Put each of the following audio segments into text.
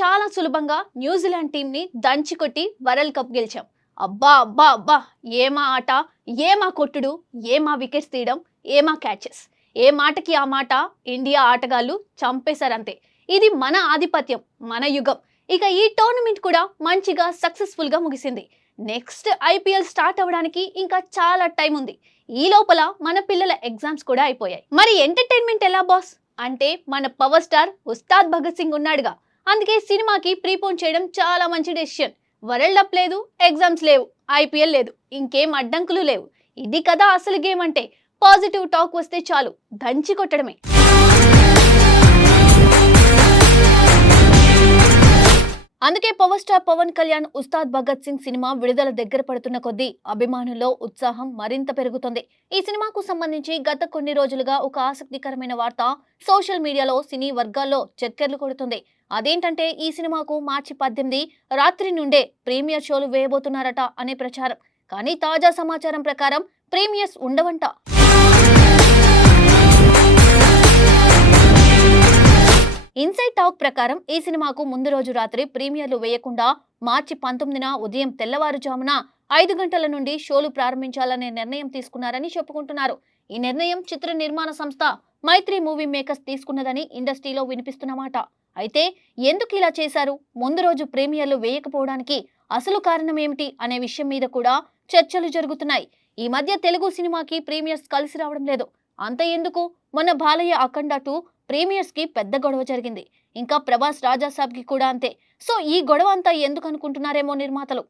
చాలా సులభంగా న్యూజిలాండ్ టీంని దంచికొట్టి వరల్డ్ కప్ గెలిచాం. అబ్బా అబ్బా అబ్బా, ఏమా ఆట, ఏమా కొట్టుడు, ఏమా వికెట్స్ తీయడం, ఏమా క్యాచెస్. ఏ మాటకి ఆ మాట ఇండియా ఆటగాళ్ళు చంపేశారంతే. ఇది మన ఆధిపత్యం, మన యుగం. ఇక ఈ టోర్నమెంట్ కూడా మంచిగా సక్సెస్ఫుల్ గా ముగిసింది. నెక్స్ట్ ఐపీఎల్ స్టార్ట్ అవ్వడానికి ఇంకా చాలా టైం ఉంది. ఈ లోపల మన పిల్లల ఎగ్జామ్స్ కూడా అయిపోయాయి. మరి ఎంటర్టైన్మెంట్ ఎలా బాస్ అంటే మన పవర్ స్టార్ ఉస్తాద్ భగత్ సింగ్ ఉన్నాడుగా. అందుకే సినిమాకి ప్రీపోన్ చేయడం చాలా మంచి డెసిషన్. వరల్డ్ కప్ లేదు, ఎగ్జామ్స్ లేవు, ఐపీఎల్ లేదు, ఇంకేం అడ్డంకులు లేవు. ఇది కదా అసలు గేమ్ అంటే. పాజిటివ్ టాక్ వస్తే చాలు, దంచి కొట్టడమే. అందుకే power star Pawan Kalyan Ustaad Bhagat Singh cinema విడుదల దగ్గర పడుతున్న కొద్దీ అభిమానుల్లో ఉత్సాహం మరింత పెరుగుతుంది. ఈ సినిమాకు సంబంధించి గత కొన్ని రోజులుగా ఒక ఆసక్తికరమైన వార్త సోషల్ మీడియాలో సినీ వర్గాల్లో చక్కర్లు కొడుతుంది. అదేంటంటే ఈ సినిమాకు మార్చి 18 రాత్రి నుండే ప్రీమియర్ షోలు వేయబోతున్నారట అనే ప్రచారం. కానీ తాజా సమాచారం ప్రకారం ప్రీమియర్స్ ఉండవంట. ఇన్సైడ్ టాక్ ప్రకారం ఈ సినిమాకు ముందు రోజు రాత్రి ప్రీమియర్లు వేయకుండా మార్చి 19న ఉదయం తెల్లవారుజామున 5 గంటల నుండి షోలు ప్రారంభించాలనే నిర్ణయం తీసుకున్నారని చెప్పుకుంటున్నారు. ఈ నిర్ణయం చిత్ర నిర్మాణ సంస్థ మైత్రి మూవీ మేకర్స్ తీసుకున్నదని ఇండస్ట్రీలో వినిపిస్తున్నమాట. అయితే ఎందుకు ఇలా చేశారు, ముందు రోజు ప్రీమియర్లు వేయకపోవడానికి అసలు కారణం ఏమిటి అనే విషయం మీద కూడా చర్చలు జరుగుతున్నాయి. ఈ మధ్య తెలుగు సినిమాకి ప్రీమియర్స్ కలిసి రావడం లేదు. అంత ఎందుకు, మొన్న బాలయ్య అఖండ 2 ప్రీమియర్స్ కి పెద్ద గొడవ జరిగింది. ఇంకా ప్రభాస్ రాజాసాబ్ కి కూడా అంతే. సో ఈ గొడవ అంతా ఎందుకు అనుకుంటున్నారేమో నిర్మాతలు.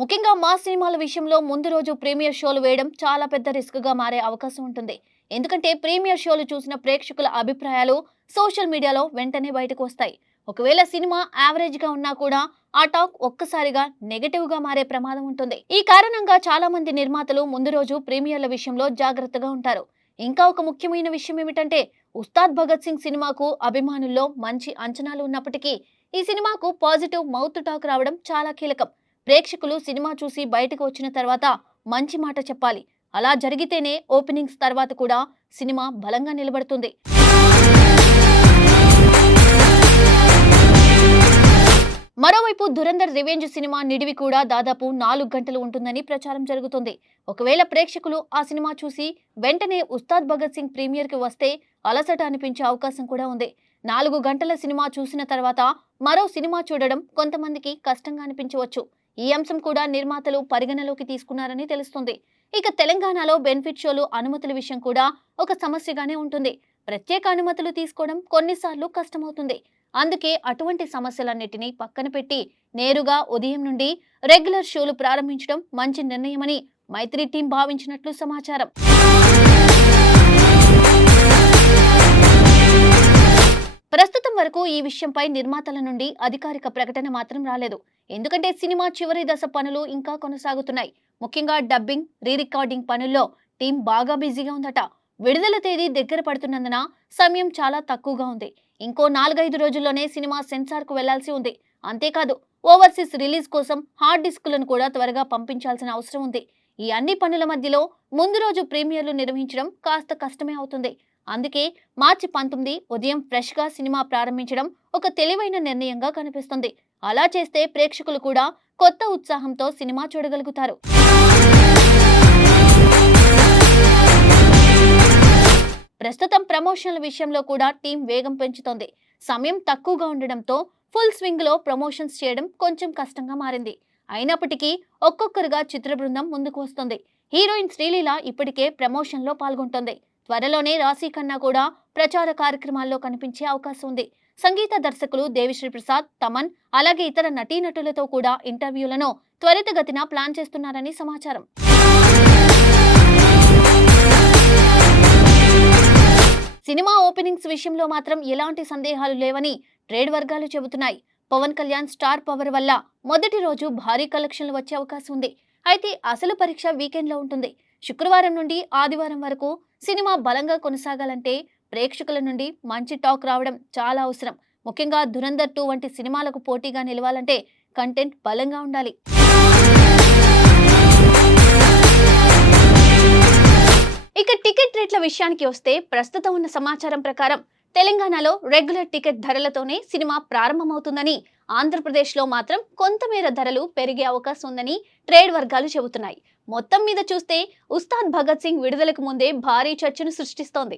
ముఖ్యంగా మా సినిమాల విషయంలో ముందు రోజు ప్రీమియర్ షోలు వేయడం చాలా పెద్ద రిస్క్ గా మారే అవకాశం ఉంటుంది. ఎందుకంటే ప్రీమియర్ షోలు చూసిన ప్రేక్షకుల అభిప్రాయాలు సోషల్ మీడియాలో వెంటనే బయటకు వస్తాయి. ఒకవేళ సినిమా యావరేజ్ గా ఉన్నా కూడా ఆ టాక్ ఒక్కసారిగా నెగటివ్ గా మారే ప్రమాదం ఉంటుంది. ఈ కారణంగా చాలా మంది నిర్మాతలు ముందు రోజు ప్రీమియర్ల విషయంలో జాగ్రత్తగా ఉంటారు. ఇంకా ఒక ముఖ్యమైన విషయం ఏమిటంటే ఉస్తాద్ భగత్ సింగ్ సినిమాకు అభిమానుల్లో మంచి అంచనాలు ఉన్నప్పటికీ ఈ సినిమాకు పాజిటివ్ మౌత్ టాక్ రావడం చాలా కీలకం. ప్రేక్షకులు సినిమా చూసి బయటకు వచ్చిన తర్వాత మంచి మాట చెప్పాలి. అలా జరిగితేనే ఓపెనింగ్స్ తర్వాత కూడా సినిమా బలంగా నిలబడుతుంది. మరోవైపు ధురంధర్ రివెంజ్ సినిమా నిడివి కూడా దాదాపు 4 గంటలు ఉంటుందని ప్రచారం జరుగుతుంది. ఒకవేళ ప్రేక్షకులు ఆ సినిమా చూసి వెంటనే ఉస్తాద్ భగత్ సింగ్ ప్రీమియర్ కి వస్తే అలసట అనిపించే అవకాశం కూడా ఉంది. 4 గంటల సినిమా చూసిన తర్వాత మరో సినిమా చూడడం కొంతమందికి కష్టంగా అనిపించవచ్చు. ఈ అంశం కూడా నిర్మాతలు పరిగణలోకి తీసుకున్నారని తెలుస్తుంది. ఇక తెలంగాణలో బెనిఫిట్ షోలు అనుమతుల విషయం కూడా ఒక సమస్యగానే ఉంటుంది. ప్రత్యేక అనుమతులు తీసుకోవడం కొన్నిసార్లు కష్టమవుతుంది. అందుకే అటువంటి సమస్యలన్నిటినీ పక్కన పెట్టి నేరుగా ఉదయం నుండి రెగ్యులర్ షోలు ప్రారంభించడం మంచి నిర్ణయమని మైత్రి టీం భావించినట్లు సమాచారం. ప్రస్తుతం వరకు ఈ విషయంపై నిర్మాతల నుండి అధికారిక ప్రకటన మాత్రం రాలేదు. ఎందుకంటే సినిమా చివరి దశ పనులు ఇంకా కొనసాగుతున్నాయి. ముఖ్యంగా డబ్బింగ్, రీ రికార్డింగ్ పనుల్లో టీం బాగా బిజీగా ఉందట. విడుదల తేదీ దగ్గర పడుతున్నందున సమయం చాలా తక్కువగా ఉంది. ఇంకో 4-5 రోజుల్లోనే సినిమా సెన్సార్ కు వెళ్లాల్సి ఉంది. అంతేకాదు ఓవర్సీస్ రిలీజ్ కోసం హార్డ్ డిస్కులను కూడా త్వరగా పంపించాల్సిన అవసరం ఉంది. ఈ అన్ని పనుల మధ్యలో ముందు రోజు ప్రీమియర్లు నిర్వహించడం కాస్త కష్టమే అవుతుంది. అందుకే మార్చి 19 ఉదయం ఫ్రెష్ గా సినిమా ప్రారంభించడం ఒక తెలివైన నిర్ణయంగా కనిపిస్తుంది. అలా చేస్తే ప్రేక్షకులు కూడా కొత్త ఉత్సాహంతో సినిమా చూడగలుగుతారు. ప్రస్తుతం ప్రమోషన్ల విషయంలో కూడా టీం వేగం పెంచుతోంది. సమయం తక్కువగా ఉండడంతో ఫుల్ స్వింగ్ లో ప్రమోషన్స్ చేయడం కొంచెం కష్టంగా మారింది. అయినప్పటికీ ఒక్కొక్కరుగా చిత్ర బృందం ముందుకు వస్తుంది. హీరోయిన్ శ్రీలీల ఇప్పటికే ప్రమోషన్ లో పాల్గొంటోంది. త్వరలోనే రాశి ఖన్నా కూడా ప్రచార కార్యక్రమాల్లో కనిపించే అవకాశం ఉంది. సంగీత దర్శకులు దేవిశ్రీ ప్రసాద్, తమన్ అలాగే ఇతర నటీనటులతో కూడా ఇంటర్వ్యూలను త్వరితగతిన ప్లాన్ చేస్తున్నారని సమాచారం. సినిమా ఓపెనింగ్స్ విషయంలో మాత్రం ఎలాంటి సందేహాలు లేవని ట్రేడ్ వర్గాలు చెబుతున్నాయి. పవన్ కళ్యాణ్ స్టార్ పవర్ వల్ల మొదటి రోజు భారీ కలెక్షన్లు వచ్చే అవకాశం ఉంది. అయితే అసలు పరీక్ష వీకెండ్ లో ఉంటుంది. శుక్రవారం నుండి ఆదివారం వరకు సినిమా బలంగా కొనసాగాలంటే ప్రేక్షకుల నుండి మంచి టాక్ రావడం చాలా అవసరం. ముఖ్యంగా ధురంధర్ 2 వంటి సినిమాలకు పోటీగా నిలవాలంటే కంటెంట్ బలంగా ఉండాలి. ఇక టికెట్ రేట్ల విషయానికి వస్తే ప్రస్తుతం ఉన్న సమాచారం ప్రకారం తెలంగాణలో రెగ్యులర్ టికెట్ ధరలతోనే సినిమా ప్రారంభమవుతుందని, ఆంధ్రప్రదేశ్లో మాత్రం కొంతమేర ధరలు పెరిగే అవకాశం ఉందని ట్రేడ్ వర్గాలు చెబుతున్నాయి. మొత్తం మీద చూస్తే ఉస్తాద్ భగత్ సింగ్ విడుదలకు ముందే భారీ చర్చను సృష్టిస్తోంది.